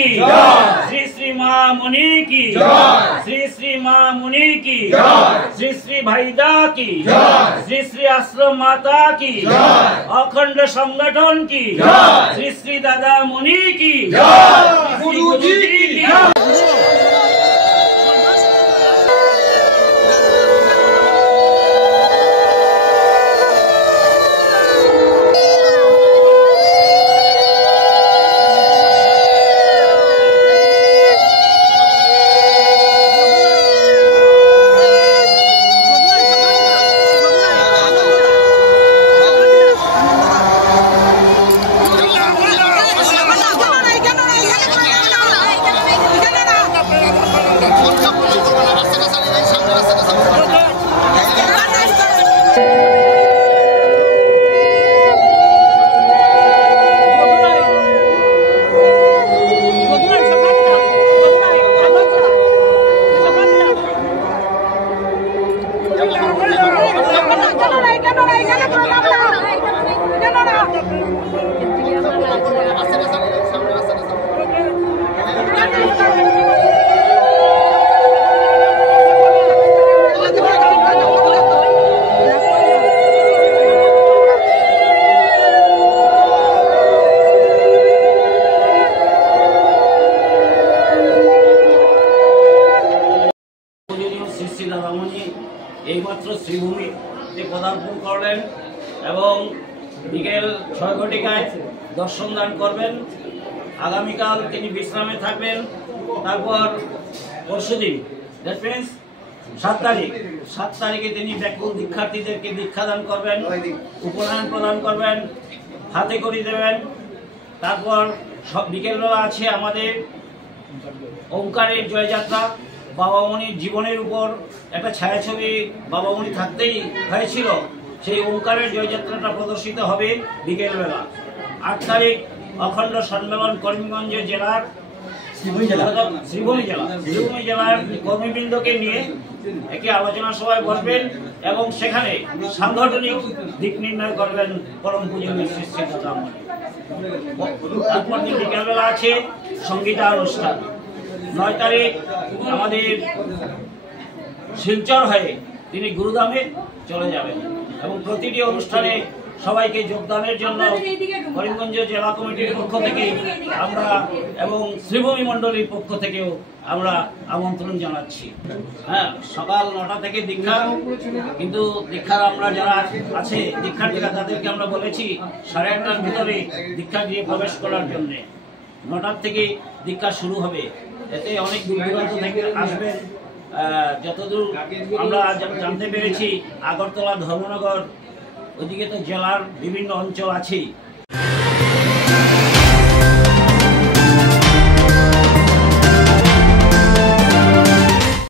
की, श्री श्री माँ मुनि की, श्री श्री माँ मुनि की, श्री श्री भाईदा की, श्री श्री आश्रम माता की, अखंड संगठन की, श्री श्री दादा मुनि की, गुरु जी की। এইমাত্র শ্রীভূমিতে পদার্পণ করলেন এবং বিকেল ৬ ঘটিকায় দর্শন দান করবেন। আগামীকাল তিনি বিশ্রামে থাকবেন। তারপর পরশুদিন দ্যাট মিনস ৭ তারিখে তিনি ব্যাকুল দীক্ষার্থীদেরকে দীক্ষাদান করবেন, উপনয়ন প্রদান করবেন, হাতে করি দেবেন। তারপর বিকেলবেলা আছে আমাদের ওঙ্কারের জয়যাত্রা। বাবামণির জীবনের উপর একটা ছায়াছবি বাবামণি থাকতেই হয়েছিল, সেই ওঙ্কারের জয়যাত্রাটা প্রদর্শিত হবে বিকেলবেলা। ৮ তারিখ অখণ্ড সম্মেলন করিমগঞ্জ জেলার শ্রীভূমি জেলার কর্মীবৃন্দকে নিয়ে একটি আলোচনা সভায় বসবেন এবং সেখানে সাংগঠনিক দিক নির্ণয় করবেন পরম পূজনীয় শ্রী শ্রী দাদামণি। তারপর বিকেলবেলা আছে সঙ্গীতানুষ্ঠান। ৯ তারিখ আমাদের শিলচর হয়ে তিনি গুরুধামে চলে যাবেন এবং প্রতিটি অনুষ্ঠানে সবাইকে যোগদানের জন্য করিমগঞ্জ জেলা কমিটির পক্ষ থেকে আমরা এবং শ্রীভূমি মণ্ডলীর পক্ষ থেকেও আমরা আমন্ত্রণ জানাচ্ছি। হ্যাঁ, সকাল ৯টা থেকে দীক্ষা, কিন্তু দীক্ষার আমরা যারা আছে দীক্ষার্থীরা তাদেরকে আমরা বলেছি ৮:৩০টার ভিতরে দীক্ষা দিয়ে প্রবেশ করার জন্য। ৯টার থেকে দীক্ষা শুরু হবে। এতে অনেক দূর দূরান্ত থেকে আসবেন। যতদূর আমরা জানতে পেরেছি আগরতলা, ধর্মনগর, ওদিকে তো জেলার বিভিন্ন অঞ্চল আছেই।